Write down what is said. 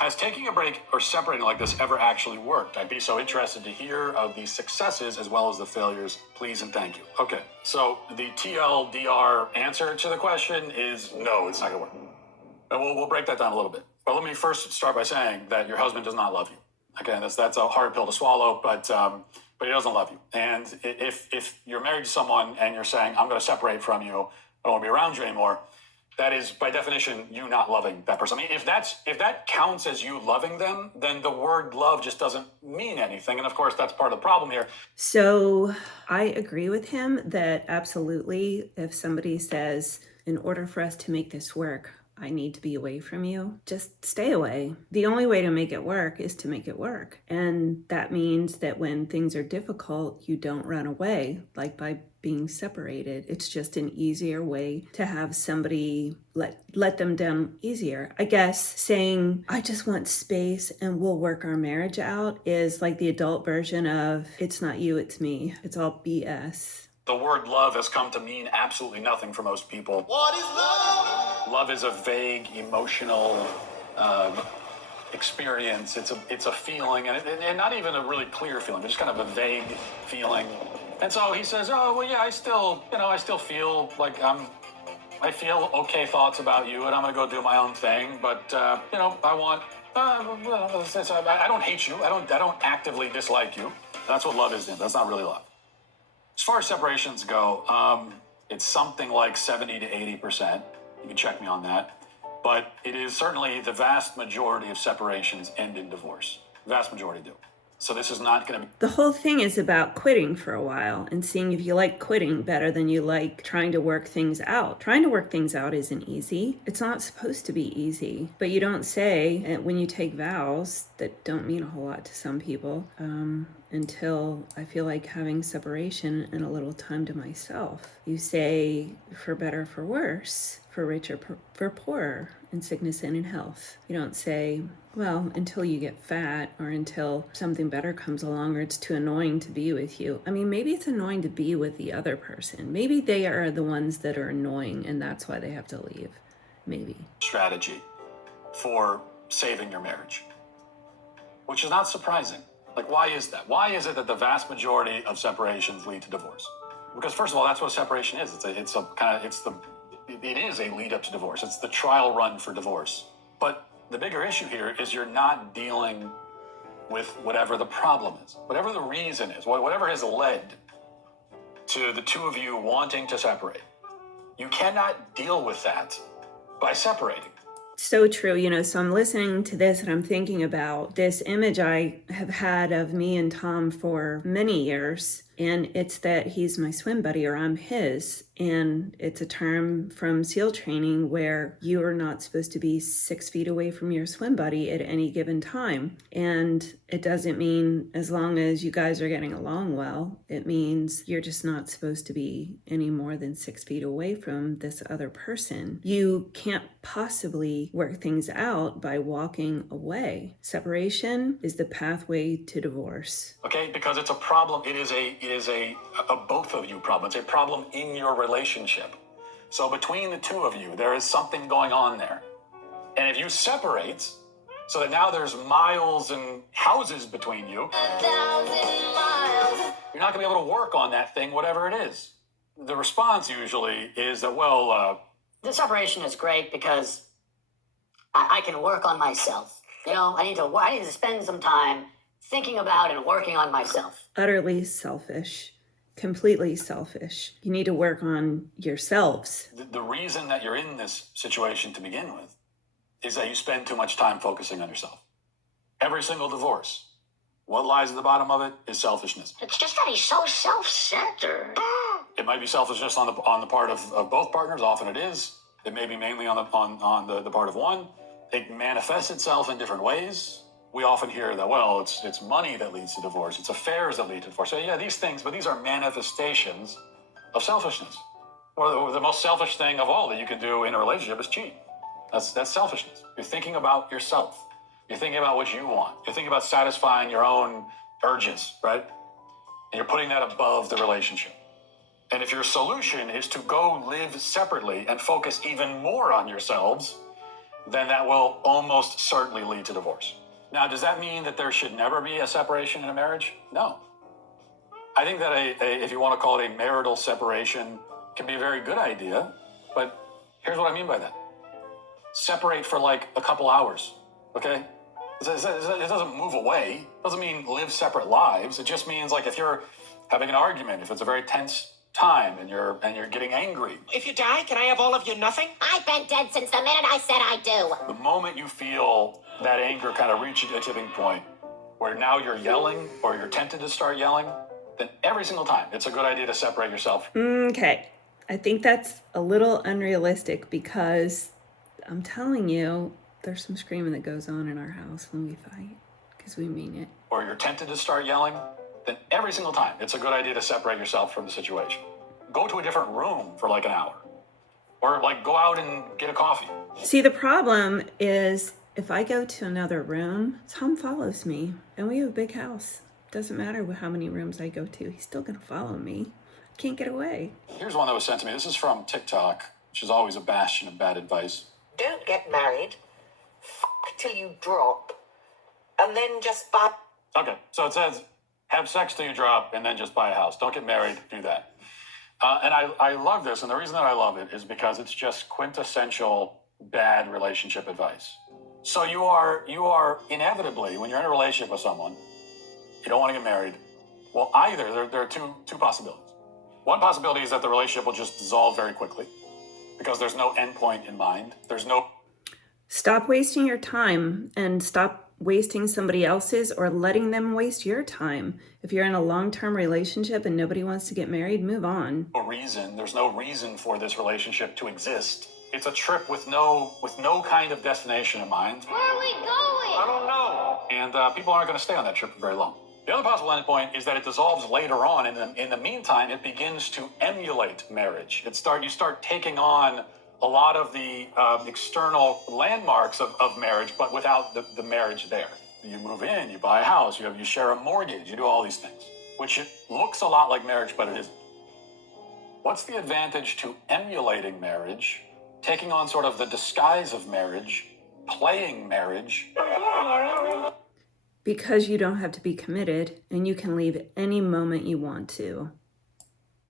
Has taking a break or separating like this ever actually worked? I'd be so interested to hear of the successes as well as the failures. Please and thank you. Okay, so the TLDR answer to the question is no, it's not gonna work. And we'll break that down a little bit. But let me first start by saying that your husband does not love you. Okay, that's a hard pill to swallow, but he doesn't love you. And if you're married to someone and you're saying, I'm gonna separate from you, I don't wanna be around you anymore, that is, by definition, you not loving that person. I mean, if that counts as you loving them, then the word love just doesn't mean anything. And of course, that's part of the problem here. So I agree with him that absolutely, if somebody says, in order for us to make this work, I need to be away from you, just stay away. The only way to make it work is to make it work. And that means that when things are difficult, you don't run away, like by being separated. It's just an easier way to have somebody let them down easier. I guess saying, I just want space and we'll work our marriage out is like the adult version of, it's not you, it's me. It's all BS. The word love has come to mean absolutely nothing for most people. What is love? Love is a vague, emotional experience. It's a feeling, and not even a really clear feeling, but just kind of a vague feeling. And so he says, oh, well, yeah, I still feel like I feel okay thoughts about you, and I'm going to go do my own thing. But, I want, I don't hate you. I don't actively dislike you. That's what love is. That's not really love. As far as separations go, it's something like 70 to 80%. You can check me on that. But it is certainly the vast majority of separations end in divorce. The vast majority do. So this is not going to be... The whole thing is about quitting for a while and seeing if you like quitting better than you like trying to work things out. Trying to work things out isn't easy. It's not supposed to be easy. But you don't say when you take vows that don't mean a whole lot to some people until I feel like having separation and a little time to myself. You say for better, for worse, for richer, for poorer, in sickness and in health. You don't say, well, until you get fat or until something better comes along or it's too annoying to be with you. I mean, maybe it's annoying to be with the other person. Maybe they are the ones that are annoying and that's why they have to leave. Maybe. Strategy for saving your marriage, which is not surprising. Like, why is that? Why is it that the vast majority of separations lead to divorce? Because first of all, that's what separation is. It is a lead up to divorce. It's the trial run for divorce. But the bigger issue here is you're not dealing with whatever the problem is, whatever the reason is, whatever has led to the two of you wanting to separate. You cannot deal with that by separating. So true. So I'm listening to this and I'm thinking about this image I have had of me and Tom for many years. And it's that he's my swim buddy or I'm his. And it's a term from SEAL training where you are not supposed to be 6 feet away from your swim buddy at any given time. And it doesn't mean as long as you guys are getting along well, it means you're just not supposed to be any more than 6 feet away from this other person. You can't possibly work things out by walking away. Separation is the pathway to divorce. Okay, because it's a problem. It is a both of you problem. It's a problem in your relationship. So between the two of you, there is something going on there. And if you separate, so that now there's miles and houses between you, 1,000 miles, you're not going to be able to work on that thing, whatever it is. The response usually is that, the separation is great because I can work on myself. I need to spend some time thinking about and working on myself. Utterly selfish. Completely selfish. You need to work on yourselves. The reason that you're in this situation to begin with is that you spend too much time focusing on yourself. Every single divorce, what lies at the bottom of it is selfishness. It's just that he's so self-centered. It might be selfishness on the part of both partners. Often it is. It may be mainly on the part of one. It manifests itself in different ways. We often hear that, it's money that leads to divorce. It's affairs that lead to divorce. So yeah, these things, but these are manifestations of selfishness. Or the most selfish thing of all that you can do in a relationship is cheat. That's selfishness. You're thinking about yourself. You're thinking about what you want. You're thinking about satisfying your own urges, right? And you're putting that above the relationship. And if your solution is to go live separately and focus even more on yourselves, then that will almost certainly lead to divorce. Now, does that mean that there should never be a separation in a marriage? No. I think that if you want to call it a marital separation, can be a very good idea, but here's what I mean by that. Separate for like a couple hours, okay? It doesn't move away. It doesn't mean live separate lives. It just means like if you're having an argument, if it's a very tense time and you're getting angry. If you die, can I have all of your nothing? I've been dead since the minute I said I do. The moment you feel that anger kind of reach a tipping point where now you're yelling or you're tempted to start yelling, then every single time it's a good idea to separate yourself. Okay. I think that's a little unrealistic because I'm telling you, there's some screaming that goes on in our house when we fight because we mean it. Or you're tempted to start yelling, then every single time it's a good idea to separate yourself from the situation. Go to a different room for like an hour. Or like go out and get a coffee. See, the problem is if I go to another room, Tom follows me and we have a big house. Doesn't matter how many rooms I go to, he's still gonna follow me. I can't get away. Here's one that was sent to me. This is from TikTok, which is always a bastion of bad advice. Don't get married. Till you drop. And then just buy. Okay, so it says, have sex till you drop and then just buy a house. Don't get married, do that. And I love this, and the reason that I love it is because it's just quintessential bad relationship advice. So you are inevitably, when you're in a relationship with someone, you don't want to get married. Well, either, there are two possibilities. One possibility is that the relationship will just dissolve very quickly because there's no end point in mind. There's no... Stop wasting your time and stop wasting somebody else's or letting them waste your time. If you're in a long-term relationship and nobody wants to get married, move on. There's no reason for this relationship to exist. It's a trip with no kind of destination in mind. Where are we going? I don't know. And people aren't going to stay on that trip for very long. The other possible endpoint is that it dissolves later on. In the meantime, it begins to emulate marriage. You start taking on a lot of the external landmarks of marriage, but without the marriage there. You move in, you buy a house, you share a mortgage, you do all these things, which it looks a lot like marriage, but it isn't. What's the advantage to emulating marriage, taking on sort of the disguise of marriage, playing marriage? Because you don't have to be committed and you can leave any moment you want to.